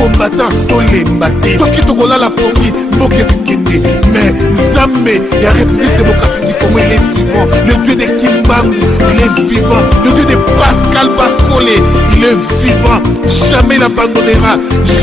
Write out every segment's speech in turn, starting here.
combattant Tolembate. Toi qui te roula la pongi, Moké Kende. Mais Zambé, la République démocratique du Congo, il est vivant. Le Dieu de Kimbangu, il est vivant. Le Dieu de Pascal Bakole, il est vivant. Jamais il abandonnera.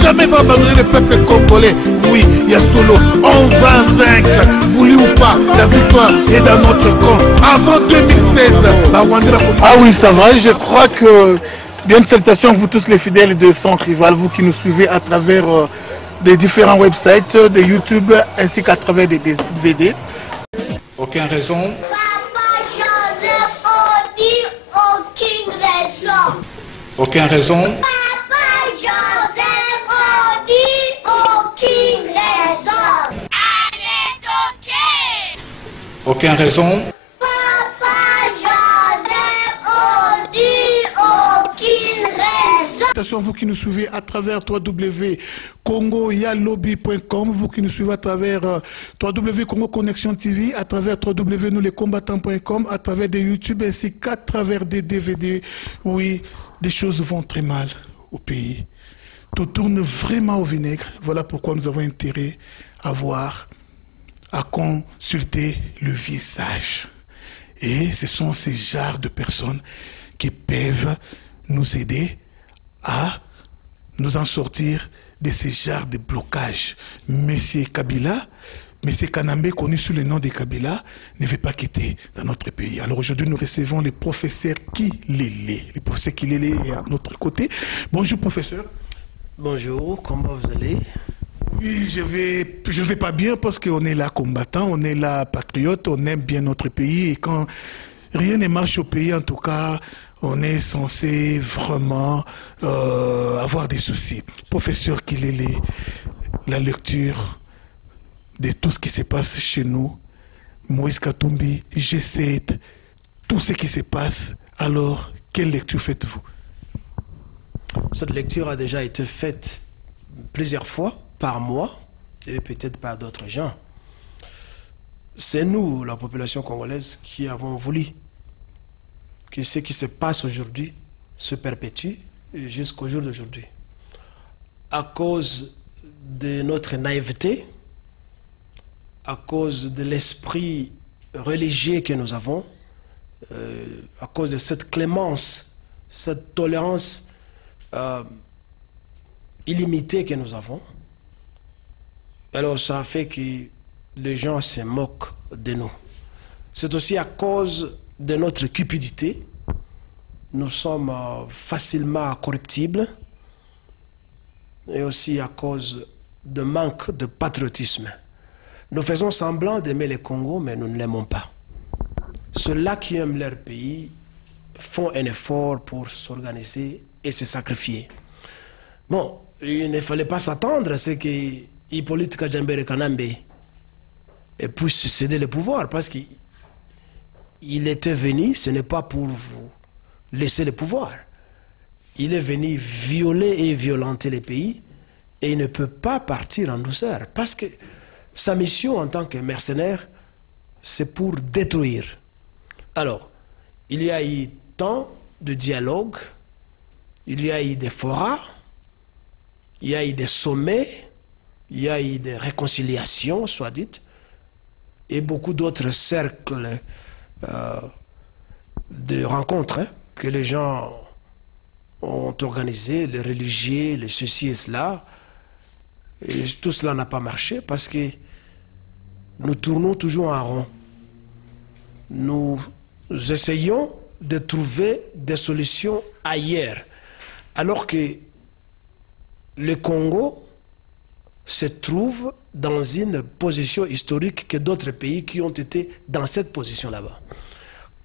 Jamais il va abandonner le peuple congolais. Oui, Yasolo, on va vaincre. Voulu ou pas, la victoire est dans notre camp. Avant 2016, ah oui, ça va. Je crois que bien de salutations à vous tous les fidèles de Sans Rival, vous qui nous suivez à travers des différents websites, de YouTube ainsi qu'à travers des DVD. Aucune raison. Papa Joseph, on dit aucune raison. Aucune raison. Papa Joseph, on dit aucune raison. Allez, toquer. Aucune raison. Papa Joseph, on dit aucune raison. Attention, vous qui nous suivez à travers www.congoyalobi.com, vous qui nous suivez à travers www.congo-connexion TV, à travers www.nousleescombattants.com, à travers des YouTube ainsi qu'à travers des DVD. Oui, des choses vont très mal au pays. Tout tourne vraiment au vinaigre. Voilà pourquoi nous avons intérêt à voir, à consulter le vieux sage. Et ce sont ces genres de personnes qui peuvent nous aider à nous en sortir de ces genres de blocages. Monsieur Kabila, Monsieur Kanambe, connu sous le nom de Kabila, ne veut pas quitter dans notre pays. Alors aujourd'hui, nous recevons le professeur Kilele. Le professeur Kilele est à notre côté. Bonjour, professeur. Bonjour, comment vous allez? Oui, je vais pas bien parce qu'on est là combattant, on est là patriote, on aime bien notre pays. Et quand rien ne marche au pays, en tout cas, on est censé vraiment avoir des soucis. Professeur Kilele, la lecture de tout ce qui se passe chez nous, Moïse Katumbi, G7, tout ce qui se passe, alors quelle lecture faites-vous? Cette lecture a déjà été faite plusieurs fois par moi et peut-être par d'autres gens. C'est nous, la population congolaise, qui avons voulu que ce qui se passe aujourd'hui se perpétue jusqu'au jour d'aujourd'hui. À cause de notre naïveté, à cause de l'esprit religieux que nous avons, à cause de cette clémence, cette tolérance illimitée que nous avons, alors ça fait que les gens se moquent de nous. C'est aussi à cause de notre cupidité. Nous sommes facilement corruptibles et aussi à cause de manque de patriotisme. Nous faisons semblant d'aimer le Congo, mais nous ne l'aimons pas. Ceux-là qui aiment leur pays font un effort pour s'organiser et se sacrifier. Bon, il ne fallait pas s'attendre à ce que Hippolyte Kajambere Kanambe puisse céder le pouvoir, parce qu'il était venu, ce n'est pas pour vous laisser le pouvoir. Il est venu violer et violenter les pays, et il ne peut pas partir en douceur, parce que sa mission en tant que mercenaire, c'est pour détruire. Alors, il y a eu tant de dialogues, il y a eu des forats, il y a eu des sommets, il y a eu des réconciliations, soit dites, et beaucoup d'autres cercles de rencontres que les gens ont organisés, les religieux, les ceci et cela. Et tout cela n'a pas marché parce que nous tournons toujours en rond. Nous essayons de trouver des solutions ailleurs, alors que le Congo se trouve dans une position historique que d'autres pays qui ont été dans cette position là-bas.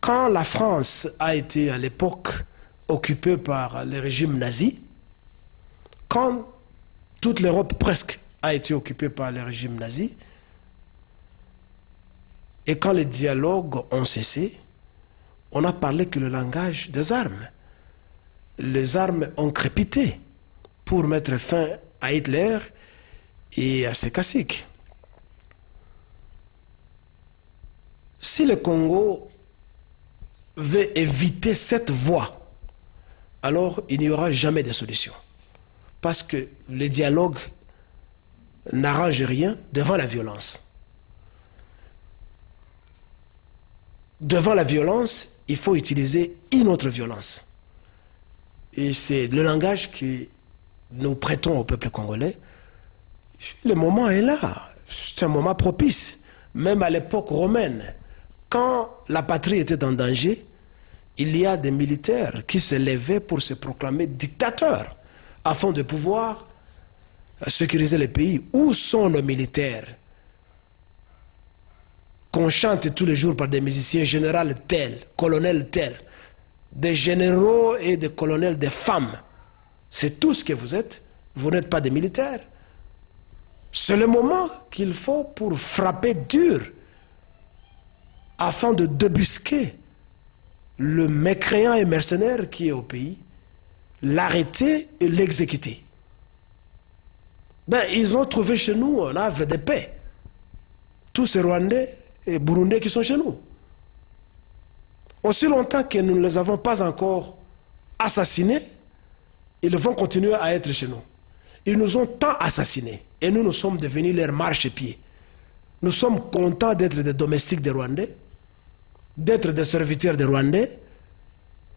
Quand la France a été à l'époque occupée par le régime nazi, quand toute l'Europe presque a été occupée par le régime nazi, et quand les dialogues ont cessé, on n'a parlé que le langage des armes. Les armes ont crépité pour mettre fin à Hitler et à ses caciques. Si le Congo veut éviter cette voie, alors il n'y aura jamais de solution. parce que le dialogue n'arrange rien devant la violence. Devant la violence, il faut utiliser une autre violence. Et c'est le langage que nous prêtons au peuple congolais. Le moment est là. C'est un moment propice. Même à l'époque romaine, quand la patrie était en danger, il y a des militaires qui se levaient pour se proclamer dictateurs afin de pouvoir sécuriser le pays. Où sont nos militaires qu'on chante tous les jours par des musiciens, général tel, colonel tel, des généraux et des colonels, des femmes? C'est tout ce que vous êtes. Vous n'êtes pas des militaires. C'est le moment qu'il faut pour frapper dur afin de débusquer le mécréant et mercenaire qui est au pays, l'arrêter et l'exécuter. Ben, ils ont trouvé chez nous un havre de paix. Tous ces Rwandais et Burundais qui sont chez nous. Aussi longtemps que nous ne les avons pas encore assassinés, ils vont continuer à être chez nous. Ils nous ont tant assassinés et nous sommes devenus leurs marchepieds. Nous sommes contents d'être des domestiques des Rwandais, d'être des serviteurs des Rwandais,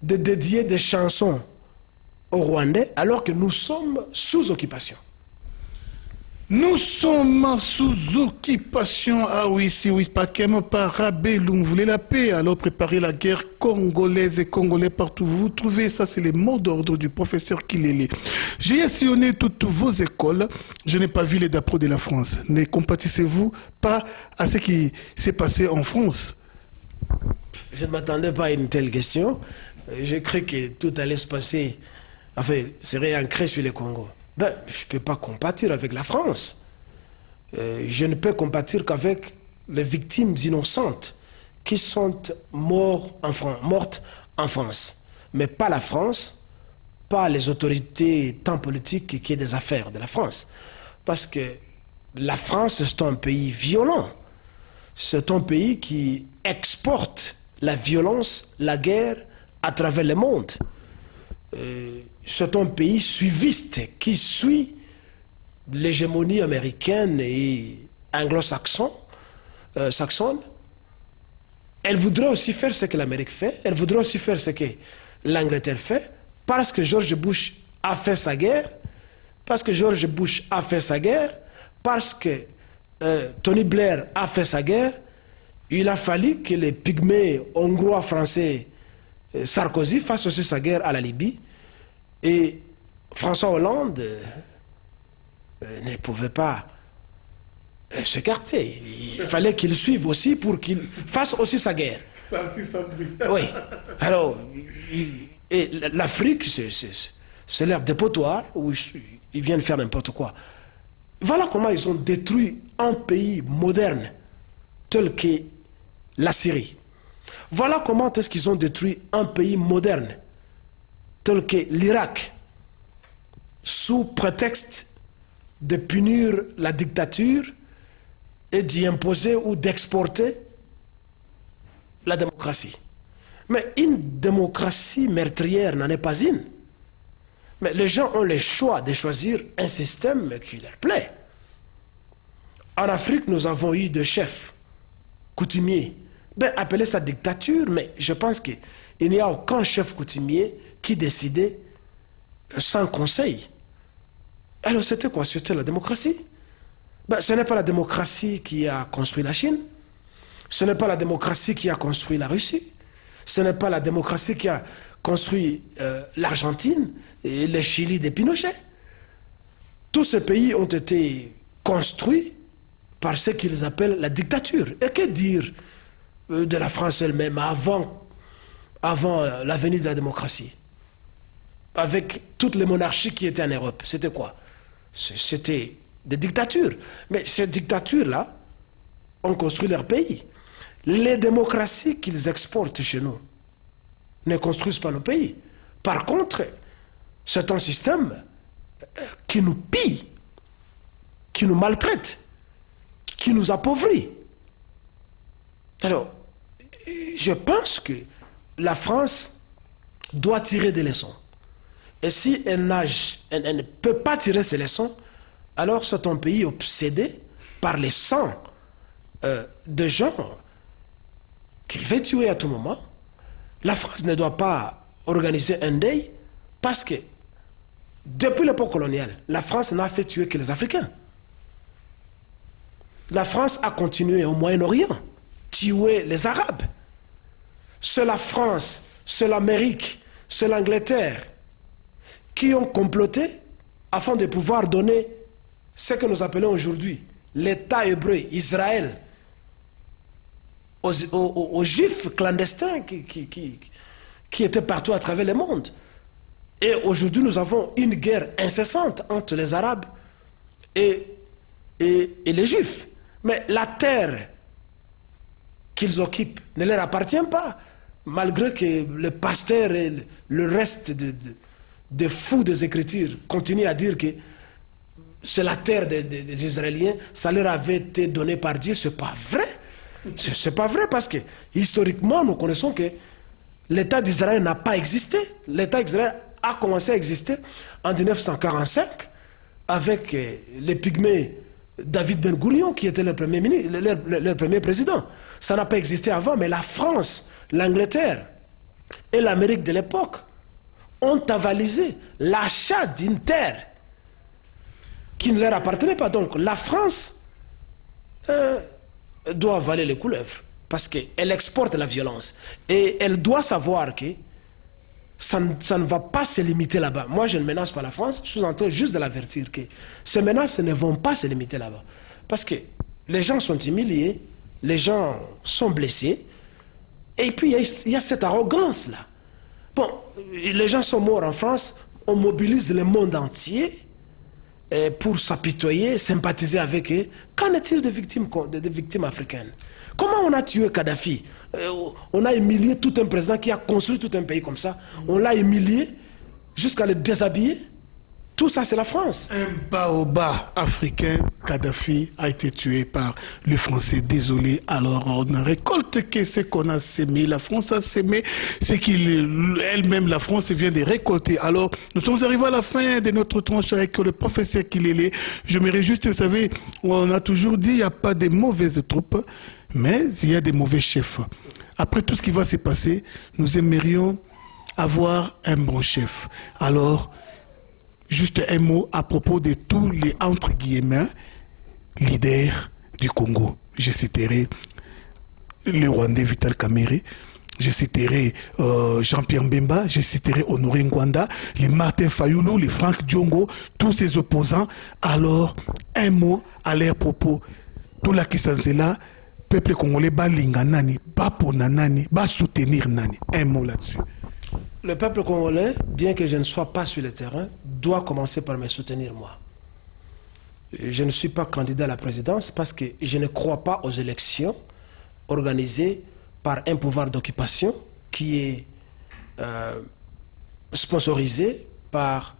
de dédier des chansons aux Rwandais alors que nous sommes sous occupation. Nous sommes sous occupation. Ah oui, si oui, Pakem, Parabellum, vous voulez la paix, alors préparez la guerre congolaise et congolais partout. Vous trouvez ça, c'est les mots d'ordre du professeur Kilele. J'ai sillonné toutes vos écoles, je n'ai pas vu les DAPRO de la France. Ne compatissez-vous pas à ce qui s'est passé en France? Je ne m'attendais pas à une telle question. J'ai cru que tout allait se passer, enfin, serait ancré sur le Congo. Ben, je ne peux pas compatir avec la France. Je ne peux compatir qu'avec les victimes innocentes qui sont mortes en France. Mais pas la France, pas les autorités tant politiques qui est des affaires de la France. Parce que la France, c'est un pays violent. C'est un pays qui exporte la violence, la guerre à travers le monde. C'est un pays suiviste qui suit l'hégémonie américaine et anglo-saxonne. Elle voudrait aussi faire ce que l'Amérique fait, elle voudrait aussi faire ce que l'Angleterre fait, parce que George Bush a fait sa guerre, parce que Tony Blair a fait sa guerre. Il a fallu que les pygmées hongrois, français, Sarkozy fassent aussi sa guerre à la Libye. Et François Hollande ne pouvait pas s'écarter. Il fallait qu'il suive aussi pour qu'il fasse aussi sa guerre. Oui. Alors, l'Afrique, c'est leur dépotoir où ils viennent faire n'importe quoi. Voilà comment ils ont détruit un pays moderne tel que la Syrie. Voilà comment est-ce qu'ils ont détruit un pays moderne tel que l'Irak, sous prétexte de punir la dictature et d'y imposer ou d'exporter la démocratie. Mais une démocratie meurtrière n'en est pas une. Mais les gens ont le choix de choisir un système qui leur plaît. En Afrique, nous avons eu des chefs coutumiers. Ben, appelez ça dictature, mais je pense qu'il n'y a aucun chef coutumier qui décidait sans conseil. Alors c'était quoi? C'était la démocratie. Ben, ce n'est pas la démocratie qui a construit la Chine. Ce n'est pas la démocratie qui a construit la Russie. Ce n'est pas la démocratie qui a construit l'Argentine et le Chili de Pinochet. Tous ces pays ont été construits par ce qu'ils appellent la dictature. Et que dire de la France elle-même avant la venue de la démocratie? Avec toutes les monarchies qui étaient en Europe, c'était quoi? C'était des dictatures. Mais ces dictatures-là ont construit leur pays. Les démocraties qu'ils exportent chez nous ne construisent pas nos pays. Par contre, c'est un système qui nous pille, qui nous maltraite, qui nous appauvrit. Alors, je pense que la France doit tirer des leçons. Et si elle nage, elle ne peut pas tirer ses leçons, alors c'est un pays obsédé par les sangs de gens qu'il veut tuer à tout moment. La France ne doit pas organiser un deuil parce que depuis l'époque coloniale, la France n'a fait tuer que les Africains. La France a continué au Moyen-Orient, tuer les Arabes. C'est la France, c'est l'Amérique, c'est l'Angleterre qui ont comploté afin de pouvoir donner ce que nous appelons aujourd'hui l'État hébreu, Israël, aux Juifs clandestins qui étaient partout à travers le monde. Et aujourd'hui, nous avons une guerre incessante entre les Arabes et les Juifs. Mais la terre qu'ils occupent ne leur appartient pas, malgré que le pasteur et le reste de fous des Écritures continuent à dire que c'est la terre des Israéliens, ça leur avait été donné par Dieu. C'est pas vrai. C'est pas vrai parce que historiquement, nous connaissons que l'État d'Israël n'a pas existé. L'État d'Israël a commencé à exister en 1945 avec les Pygmées David Ben Gourion qui était leur premier ministre, leur premier président. Ça n'a pas existé avant, mais la France, l'Angleterre et l'Amérique de l'époque ont avalisé l'achat d'une terre qui ne leur appartenait pas. Donc la France doit avaler les couleuvres parce qu'elle exporte la violence. Et elle doit savoir que ça ne va pas se limiter là-bas. Moi, je ne menace pas la France, je suis en train juste de l'avertir que ces menaces ne vont pas se limiter là-bas. Parce que les gens sont humiliés, les gens sont blessés, et puis il y a cette arrogance-là. Bon, les gens sont morts en France, on mobilise le monde entier pour s'apitoyer, sympathiser avec eux. Qu'en est-il des victimes africaines? Comment on a tué Kadhafi? On a humilié tout un président qui a construit tout un pays comme ça. On l'a humilié jusqu'à le déshabiller. Tout ça, c'est la France. Un baobab africain, Kadhafi, a été tué par le Français. Désolé. Alors, on ne récolte que ce qu'on a sémé. La France a sémé ce qu'elle-même, la France, vient de récolter. Alors, nous sommes arrivés à la fin de notre tranche avec le professeur Kilele. Je me réjouis, vous savez, on a toujours dit qu'il n'y a pas de mauvaises troupes, mais il y a des mauvais chefs. Après tout ce qui va se passer, nous aimerions avoir un bon chef. Alors, juste un mot à propos de tous les, entre guillemets, leaders du Congo. Je citerai le Rwandais Vital Kamerhe, je citerai Jean-Pierre Mbemba, je citerai Honoré Ngwanda, les Martin Fayulu, les Franck Diongo, tous ces opposants. Alors, un mot à leur propos. Tout la Kisanzela, peuple congolais, ba linga nani, ba pona nani, ba soutenir nani. Un mot là-dessus. Le peuple congolais, bien que je ne sois pas sur le terrain, doit commencer par me soutenir moi. Je ne suis pas candidat à la présidence parce que je ne crois pas aux élections organisées par un pouvoir d'occupation qui est sponsorisé par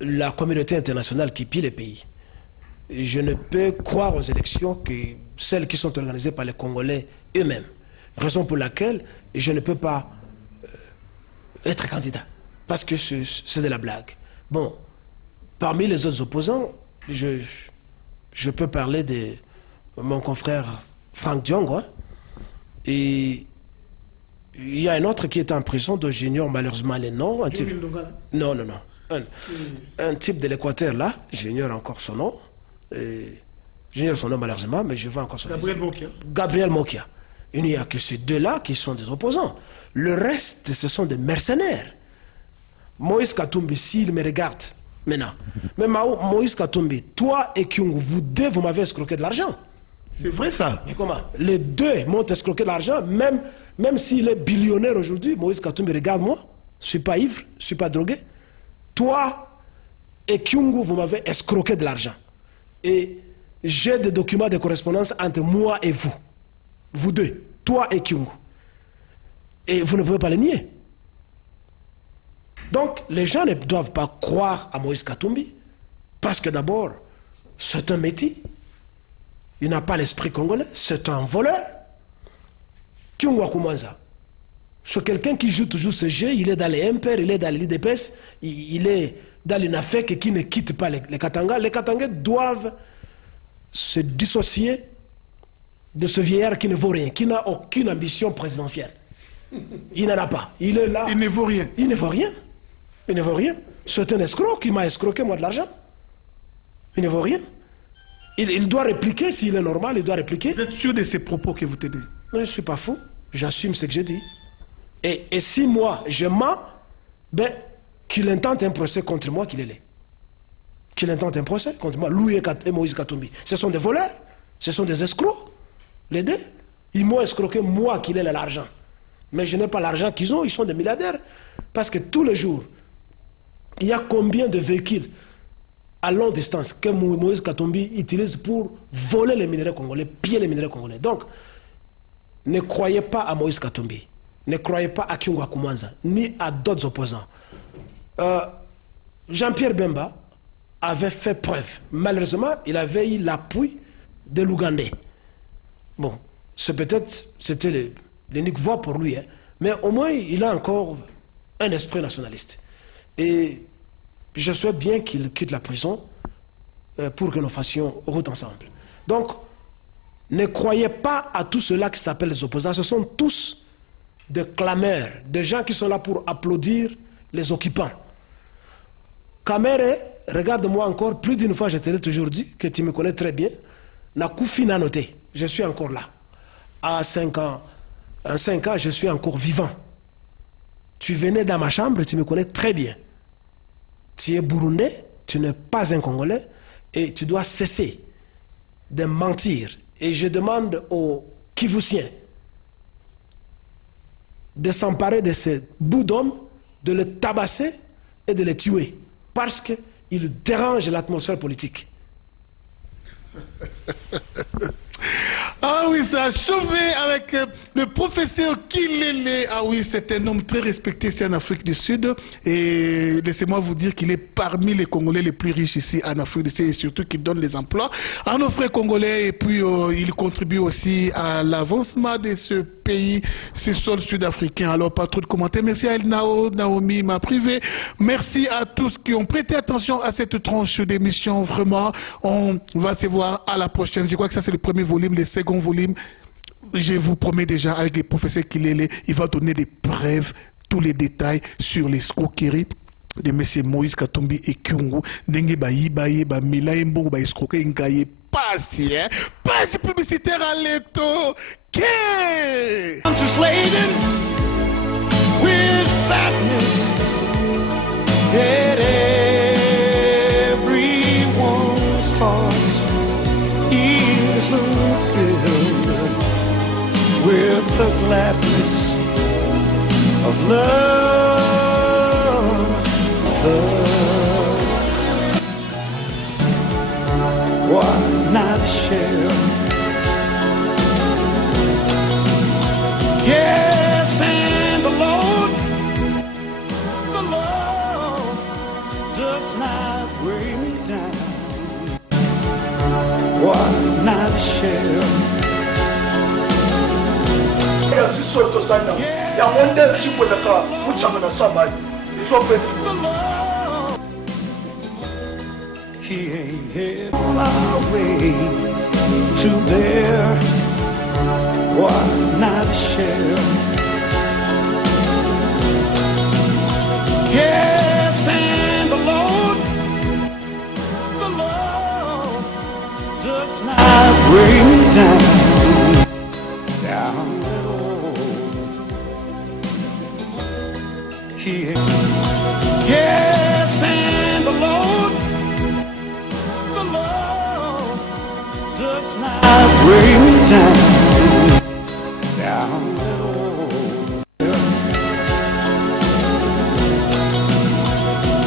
la communauté internationale qui pille le pays. Je ne peux croire aux élections que celles qui sont organisées par les Congolais eux-mêmes. Raison pour laquelle je ne peux pas être candidat, parce que c'est de la blague. Bon, parmi les autres opposants, je peux parler de mon confrère Franck Diongo, hein, et il y a un autre qui est en prison, dont j'ignore malheureusement les noms. Un type, non. Un type de l'Équateur là, j'ignore encore son nom. J'ignore son nom malheureusement, mais je vois encore son nom. Gabriel Mokia. Il n'y a que ces deux-là qui sont des opposants. Le reste, ce sont des mercenaires. Moïse Katumbi, s'il me regarde maintenant, mais Moïse Katumbi, toi et Kyungu, vous deux, vous m'avez escroqué de l'argent. C'est vrai ça. Mais comment? Les deux m'ont escroqué de l'argent, même s'il est billionnaire aujourd'hui. Moïse Katumbi, regarde-moi, je ne suis pas ivre, je ne suis pas drogué. Toi et Kyungu, vous m'avez escroqué de l'argent. Et j'ai des documents de correspondance entre moi et vous. Vous deux, toi et Kyungu. Et vous ne pouvez pas le nier. Donc, les gens ne doivent pas croire à Moïse Katumbi, parce que d'abord, c'est un métis. Il n'a pas l'esprit congolais, c'est un voleur. Kyungu Akumanza, C'est quelqu'un qui joue toujours ce jeu. Il est dans les MPR, il est dans l'IDPS, il est dans l'UNAFEC qui ne quitte pas les Katanga. Les Katangais doivent se dissocier de ce vieillard qui ne vaut rien, qui n'a aucune ambition présidentielle. Il n'en a pas. Il est là. Il ne vaut rien. Il ne vaut rien. Il ne vaut rien. C'est un escroc qui m'a escroqué moi de l'argent. Il ne vaut rien. Il doit répliquer s'il est normal, il doit répliquer. Vous êtes sûr de ces propos que vous tenez? Je ne suis pas fou. J'assume ce que j'ai dit. Et si moi, je mens, ben, qu'il intente un procès contre moi, qu'il est là. Qu'il intente un procès contre moi. Louis et Moïse Katumbi. Ce sont des voleurs. Ce sont des escrocs. Les deux. Ils m'ont escroqué, moi, qu'il ait l'argent. Mais je n'ai pas l'argent qu'ils ont. Ils sont des milliardaires. Parce que tous les jours, il y a combien de véhicules à longue distance que Moïse Katumbi utilise pour voler les minerais congolais, piller les minerais congolais. Donc, ne croyez pas à Moïse Katumbi. Ne croyez pas à Kyungwa Koumanza, ni à d'autres opposants. Jean-Pierre Bemba avait fait preuve. Malheureusement, il avait eu l'appui de l'Ougandais. Bon, c'était l'unique voie pour lui. Hein. Mais au moins, il a encore un esprit nationaliste. Et je souhaite bien qu'il quitte la prison pour que nous fassions route ensemble. Donc, ne croyez pas à tout cela qui s'appelle les opposants. Ce sont tous des clameurs, des gens qui sont là pour applaudir les occupants. Kamere, regarde-moi encore, plus d'une fois je te l'ai toujours dit, que tu me connais très bien, Nakoufi n'a noté, je suis encore là. À 5 ans, en 5 ans, je suis encore vivant. Tu venais dans ma chambre, tu me connais très bien. Tu es burundais, tu n'es pas un Congolais, et tu dois cesser de mentir. Et je demande aux Kivusiens de s'emparer de ces bouts d'hommes, de les tabasser et de les tuer. Parce qu'ils dérangent l'atmosphère politique. Ah oui, ça a chauffé avec le professeur Kilele. Ah oui, c'est un homme très respecté ici en Afrique du Sud. Et laissez-moi vous dire qu'il est parmi les Congolais les plus riches ici en Afrique du Sud et surtout qu'il donne les emplois à nos frères congolais. Et puis, il contribue aussi à l'avancement de ce pays, ces sols sud-africains. Alors, pas trop de commentaires. Merci à El Nao, Naomi m'a privé. Merci à tous qui ont prêté attention à cette tranche d'émission. Vraiment, on va se voir à la prochaine. Je crois que ça, c'est le premier volume. Le second volume, je vous promets déjà, avec les professeurs Kilele, il va donner des preuves, tous les détails sur l'escroquerie de M. Moïse Katumbi et Kyungu. Ndenge bayibaye, ba milaimbo, ba escroquer ngaye, passi, hein? Page publicitaire à l'éto. Okay. I'm just laden with sadness that everyone's heart is filled with the gladness of love, why not share? Yes, and the Lord does not weigh me down. Why not share? He ain't head far away to there. Why not share? Yes, and the Lord does not bring me down at all. He ain't. Yes, and the Lord does not bring me down at all.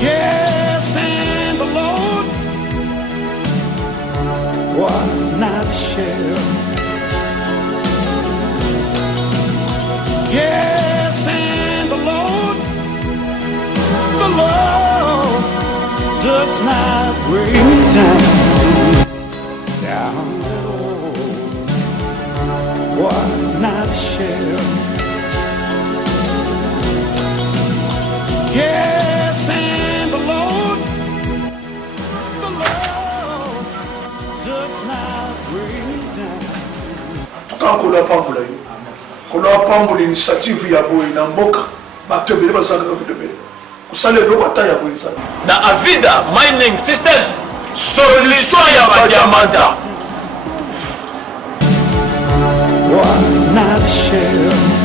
Yes, and the Lord, why not share? Yes, and the Lord does not bring me down at all. Why not share? does not bring down. Quand on a pas voulu, qu'on a pas voulu initiative ya boy na mboka, ba tebele ba saka tebele. Kusale do bata ya boy ça. Na Avida mining system solution ya ba diamanta. Why not share?